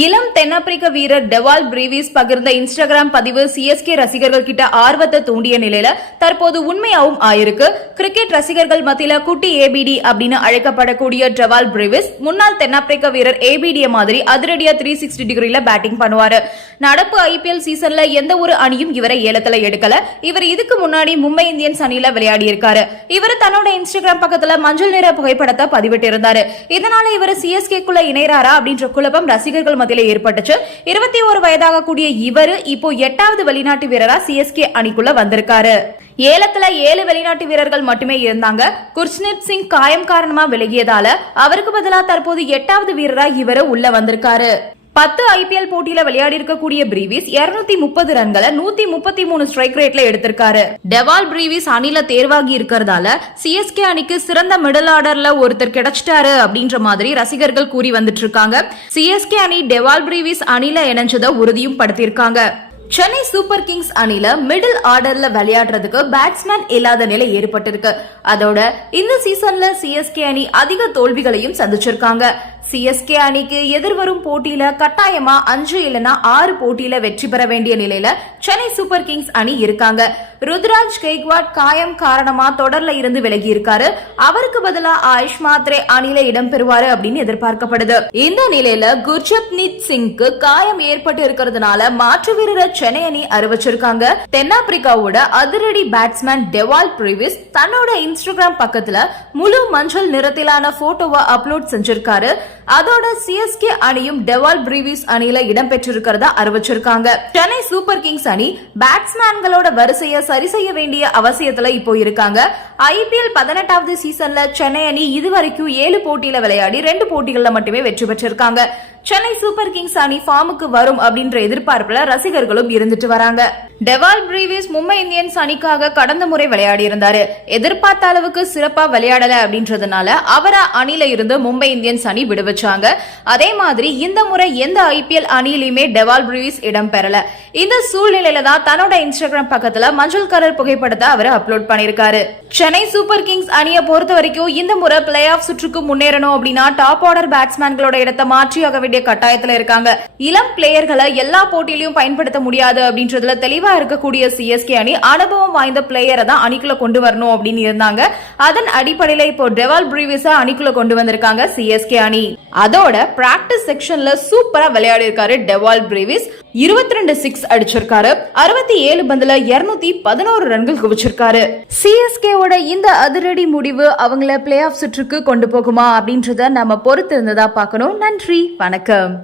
இளம் தென்னாப்பிரிக்க வீரர் டெவால் பிரீவிஸ் பகிர்ந்த இன்ஸ்டாகிராம் பதிவு சிஎஸ்கே ரசிகர்கள் கிட்ட ஆர்வத்தை தூண்டிய நிலையில தற்போது உண்மையாவும் ஆயிருக்கு. கிரிக்கெட் ரசிகர்கள் மத்தியில குட்டி ஏபிடி அப்படின்னு அழைக்கப்படக்கூடிய டெவால் பிரீவிஸ் முன்னாள் தென்னாப்பிரிக்க வீரர் ஏபிடிய மாதிரி அதிரடியா 360 டிகிரில பேட்டிங் பண்ணுவாரு. நடப்பு ஐபிஎல் சீசன்ல எந்த ஒரு அணியும் இவரை ஏலத்துல எடுக்கல. இவர் இதுக்கு முன்னாடி மும்பை இந்தியன்ஸ் அணியில விளையாடி இருக்காரு. இவர் தன்னோட இன்ஸ்டாகிராம் பக்கத்துல மஞ்சள் நிற புகைப்படத்தை பதிவிட்டு இருந்தாரு. இதனால இவர் சிஎஸ்கேக்குள்ள இணைறாரா அப்படின்ற குழப்பம் ரசிகர்கள் மத்தியில ஏற்பட்டுச்சு. 21 வயதாக கூடிய இவர் இப்போ 8வது வெளிநாட்டு வீரரா சிஎஸ்கே அணிக்குள்ள வந்திருக்காரு. ஏலத்துல 7 வெளிநாட்டு வீரர்கள் மட்டுமே இருந்தாங்க. குர்ஷ்னீத் சிங் காயம் காரணமா விலகியதால அவருக்கு பதிலா தற்போது 8வது வீரரா இவரு உள்ள வந்திருக்காரு. 10 ஐபிஎல் போட்டியில விளையாடி இருக்கக்கூடிய பிரீவிஸ் 230 ரன்களை 133 ஸ்ட்ரைக் ரேட்ல எடுத்திருக்காரு. டெவால் பிரீவிஸ் அணில தேர்வாகி இருக்கிறதால சிஎஸ்கே அணிக்கு சிறந்த மிடில் ஆர்டர்ல ஒருத்தர் கிடைச்சிட்டாரு அப்படின்ற மாதிரி ரசிகர்கள் கூறி வந்துட்டு இருக்காங்க. சிஎஸ்கே அணி டெவால் பிரீவிஸ் அணில இணைஞ்சதை உறுதியும் படுத்தியிருக்காங்க. சென்னை சூப்பர் கிங்ஸ் அணில மிடில் ஆர்டர்ல விளையாடுறதுக்கு பேட்ஸ்மேன் இல்லாத நிலை ஏற்பட்டிருக்கு. அதோட இந்த சீசன்ல சிஎஸ்கே அணி அதிக தோல்விகளையும் சந்திச்சிருக்காங்க. சிஎஸ்கே அணிக்கு எதிர்வரும் போட்டியில கட்டாயமா 5 இல்லனா 6 போட்டியில வெற்றி பெற வேண்டிய நிலையில சென்னை சூப்பர் கிங்ஸ் அணி இருக்காங்க. ருத்ராஜ் கெய்க்வாட் காயம் காரணமா தொடர்ல இருந்து விலகி இருக்காரு. அவருக்கு பதிலா ஆயுஷ் மாத்ரே அணில இடம் பெறுவாரு அப்படின்னு எதிர்பார்க்கப்படுது. இந்த நிலையில குர்ஜப்னீத் சிங்க்கு காயம் ஏற்பட்டு இருக்கிறதுனால மாற்று வீரரை சென்னை அணி அறிவிச்சிருக்காங்க. தென்னாப்பிரிக்காவோட அதிரடி பேட்ஸ்மேன் டெவால் பிரீவிஸ் தன்னோட இன்ஸ்டாகிராம் பக்கத்துல முழு மஞ்சள் நிறத்திலான போட்டோவை அப்லோட் செஞ்சிருக்காரு. அதோட சிஎஸ்கே அணியும் டெவால் பிரீவிஸ் அணியில இடம் பெற்றிருக்கிறதா அறிவிச்சிருக்காங்க. சென்னை சூப்பர் கிங்ஸ் அணி பேட்ஸ்மேன்களோட வரிசையை சரி செய்ய வேண்டிய அவசியத்துல இப்போ இருக்காங்க. ஐபிஎல் 18வது சீசன்ல சென்னை அணி இதுவரைக்கும் 7 போட்டியில விளையாடி 2 போட்டிகள்ல மட்டுமே வெற்றி பெற்றிருக்காங்க. சென்னை சூப்பர் கிங்ஸ் அணி ஃபார்முக்கு வரும் அப்படின்ற எதிர்பார்ப்புல ரசிகர்களும் இருந்துட்டு வராங்க. டெவால் பிரீவிஸ் மும்பை இந்தியன்ஸ் அணிக்காக கடந்த முறை விளையாடி இருந்தாரு. எதிர்பார்த்த அளவுக்கு சிறப்பா விளையாடல அப்படின்றதுனால அவரை அணில இருந்து மும்பை இந்தியன்ஸ் அணி விடுவிச்சாங்க. அதே மாதிரி இந்த முறை எந்த ஐபிஎல் அணியிலுமே டெவால் பிரீவிஸ் இடம் பெறல. இந்த சூழ்நிலையில தான் தன்னோட இன்ஸ்டாகிராம் பக்கத்துல மஞ்சள் கலர் புகைப்படத்தை அவர் அப்லோட் பண்ணிருக்காரு. சென்னை சூப்பர் கிங்ஸ் அணியை பொறுத்த வரைக்கும் இந்த முறை பிளே ஆஃப் சுற்றுக்கு முன்னேறணும் அப்படின்னா டாப் ஆர்டர் பேட்ஸ்மேன்களோட இடத்தை மாற்றியாக வேண்டிய கட்டாயத்துல இருக்காங்க. இளம் பிளேயர்களை எல்லா போட்டியிலும் பயன்படுத்த முடியாது அப்படின்றதுல தெளிவா இருக்கக்கூடிய சிஎஸ்கே அணி அனுபவம் வாய்ந்த பிளேயரை தான் அணிக்குள்ள கொண்டு வரணும் அப்படின்னு இருந்தாங்க. அதன் அடிப்படையில இப்போ டெவால் பிரீவிஸ அணிக்குள்ள கொண்டு வந்திருக்காங்க சிஎஸ்கே அணி. அதோட பிராக்டிஸ் செக்ஷன்ல சூப்பரா விளையாடி இருக்காரு டெவால் பிரீவிஸ். 22 6 அடிச்சிருக்காரு. 67 பந்துல 211 ரன்கள் குவிச்சிருக்காரு. சிஎஸ்கேவோட இந்த அதிரடி முடிவு அவங்கள பிளே ஆஃப் சுற்றுக்கு கொண்டு போகுமா அப்படின்றத நம்ம பொறுத்து இருந்ததா பார்க்கணும். நன்றி, வணக்கம்.